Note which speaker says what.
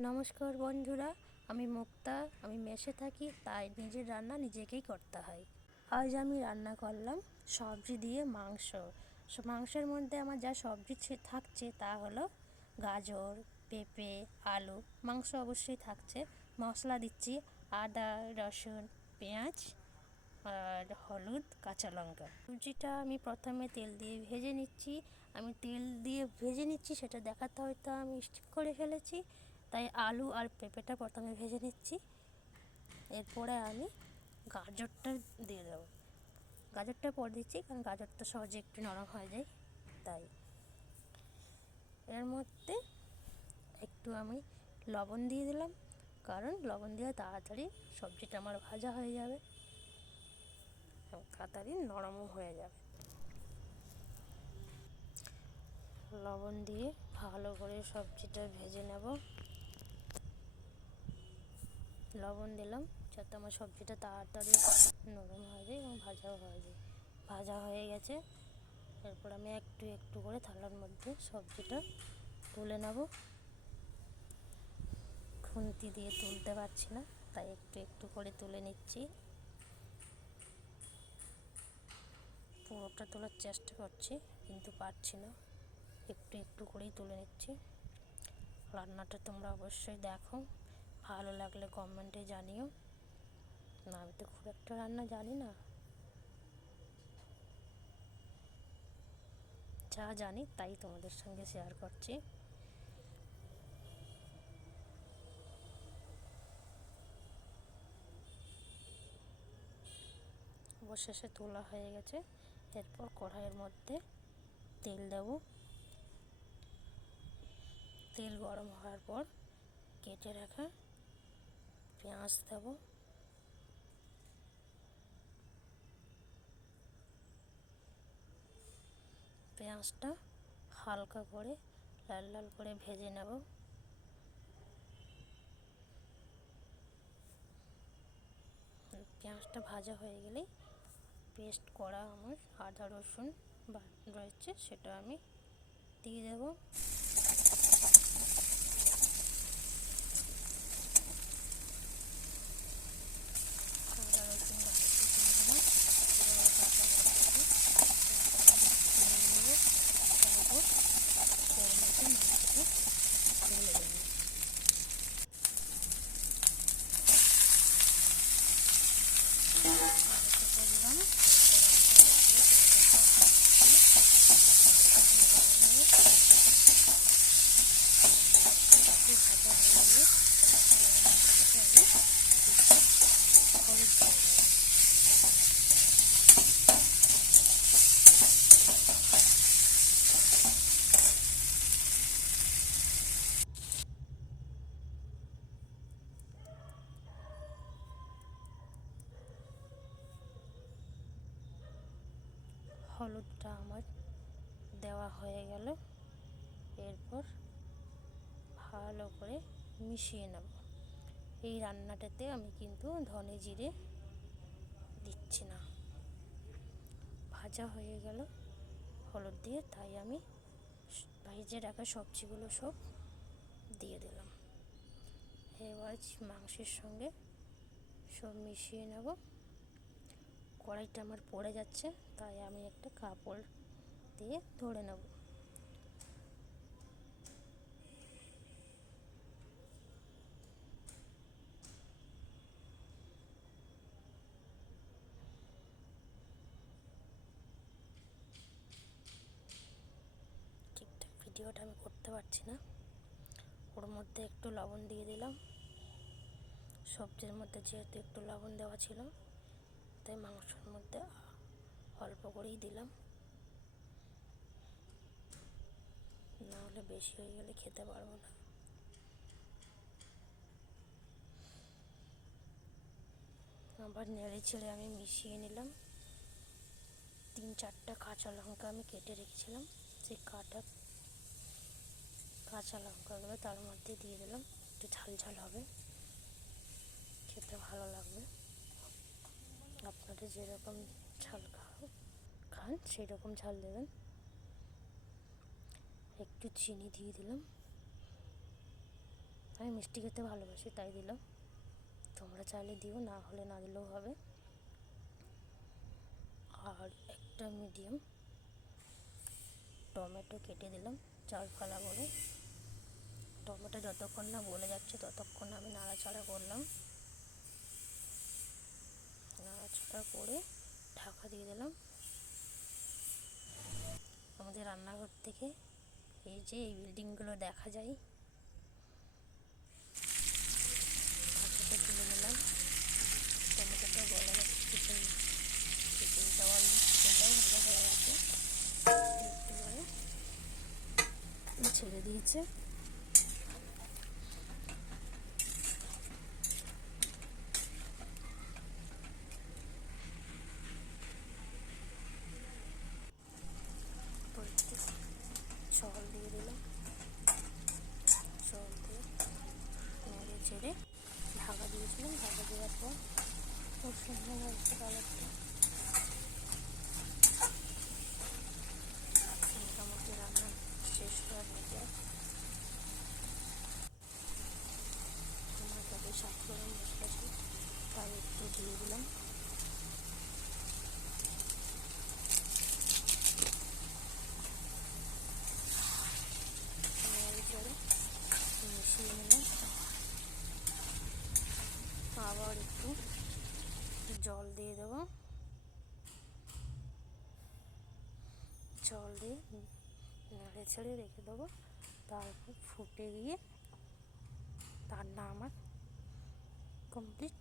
Speaker 1: নমস্কার বন্ধুরা, আমি মুক্তা, আমি মেশে থাকি, তাই নিজের রান্না নিজেকেই করতে হয়। আজ আমি রান্না করলাম সবজি দিয়ে মাংস। মাংসের মধ্যে আমার যা সবজি থাকছে তা হলো গাজর, পেঁপে, আলু, মাংস অবশ্যই থাকছে। মশলা দিচ্ছি আদা, রসুন, পেঁয়াজ আর হলুদ, কাঁচা লঙ্কা। সবজিটা আমি প্রথমে তেল দিয়ে ভেজে নিচ্ছি। আমি তেল দিয়ে ভেজে নিচ্ছি, সেটা দেখাতে হয়তো আমি স্টিক করে ফেলেছি। তাই আলু আর পেঁপেটা প্রথমে ভেজে নিচ্ছি। এরপরে আমি গাজরটা দিয়ে দেবো। গাজরটা পরে দিচ্ছি, কারণ গাজরটা সহজে একটু নরম হয়ে যায়, তাই। এর মধ্যে একটু আমি লবণ দিয়ে দিলাম, কারণ লবণ দিয়ে তাড়াতাড়ি সবজিটা আমার ভাজা হয়ে যাবে তাড়াতাড়ি নরমও হয়ে যাবে। লবণ দিয়ে ভালো করে সবজিটা ভেজে নেব। লবণ দিলাম। যাতে আমার সবজিটা তাড়াতাড়ি নরম হয়ে যায় এবং ভাজাও হয়ে যায়। ভাজা হয়ে গেছে। এরপর আমি একটু একটু করে থালার মধ্যে সবজিটা তুলে নেব। খুন্তি দিয়ে তুলতে পারছি না, তাই একটু একটু করে তুলে নিচ্ছি। পুরোটা তোলার চেষ্টা করছি, কিন্তু পারছি না। একটু একটু করেই তুলে নিচ্ছি। রান্নাটা তোমরা অবশ্যই দেখো। ভালো লাগলে কমেন্টে জানিও। না, আমি তো খুব একটা রান্না জানি না। যা জানি তাই তোমাদের সঙ্গে শেয়ার করছি। অবশেষে তোলা হয়ে গেছে। এরপর কড়াইয়ের মধ্যে তেল দেব। তেল গরম হওয়ার পর কেটে রাখা পেঁয়াজ দেব। পেঁয়াজটা হালকা করে লাল লাল করে ভেজে নেব। পেঁয়াজটা ভাজা হয়ে গেলেই পেস্ট করা আমার আদা রসুন রয়েছে, সেটা আমি দিয়ে দেব আদা রসুন বাটাটা দিয়ে দিলাম এবার কাঁচা লঙ্কাটা দিয়ে দেবো তারপর ওর মধ্যে মাছটা ঢেলে দেবো করলাম একটু ভাজা হয়ে গেলে হলুদ দিয়ে দেবো হলুদটা আমার দেওয়া হয়ে গেল এরপর ভালো করে মিশিয়ে নেব। এই রান্নাটাতে আমি কিন্তু ধনে জিরে দিচ্ছি না। ভাজা হয়ে গেল হলুদ দিয়ে, তাই আমি ভেজে রাখা সবজিগুলো সব দিয়ে দিলাম। এবার মাংসের সঙ্গে সব মিশিয়ে নেব। কড়াইটা আমার পড়ে যাচ্ছে, তাই আমি একটা কাপড় দিয়ে ধরে নেব। ঠিকঠাক ভিডিওটা আমি করতে পারছি না। ওর মধ্যে একটু লবণ দিয়ে দিলাম। সবজির মধ্যে যেহেতু একটু লবণ দেওয়া ছিল তাই মাংসের মধ্যে অল্প করেই দিলাম। না হলে বেশি হয়ে গেলে খেতে পারব না। আবার নেড়ে ছেড়ে আমি মিশিয়ে নিলাম। তিন চারটা কাঁচা লঙ্কা আমি কেটে রেখেছিলাম। সেই কাটা কাঁচা লঙ্কাগুলো তার মধ্যে দিয়ে দিলাম। একটু ঝাল ঝাল হবে। খেতে ভালো লাগবে। আপনারা যেরকম ঝাল খাও, খান সেই রকম ঝাল দেবেন। একটু চিনি দিয়ে দিলাম। আমি মিষ্টি খেতে ভালোবাসি, তাই দিলাম। তোমরা চাইলে দিও, না হলে না দিলেও হবে। আর একটা মিডিয়াম টমেটো কেটে দিলাম, চার ফালা করে। টমেটো যতক্ষণ না বলে যাচ্ছে, ততক্ষণ আমি নাড়াচাড়া করলাম। নাড়াচাড়া করে ঢাকা দিয়ে দিলাম। আমাদের রান্নাঘর থেকে এই যে এই বিল্ডিংগুলো দেখা যায় তুলে নিলাম। টমেটোটা গলা চিকেন চিকেনটাও আলু চিকেনটাও ভালো হয়ে গেছে। ছেড়ে দিয়েছে। şartların dışarı gayet de diyebilirim. Şimdi şimdi favori জল দিয়ে দেব। জল দিয়ে নেড়ে ছেড়ে রেখে দেবো। তারপর ফুটে গিয়ে রান্না আমার কমপ্লিট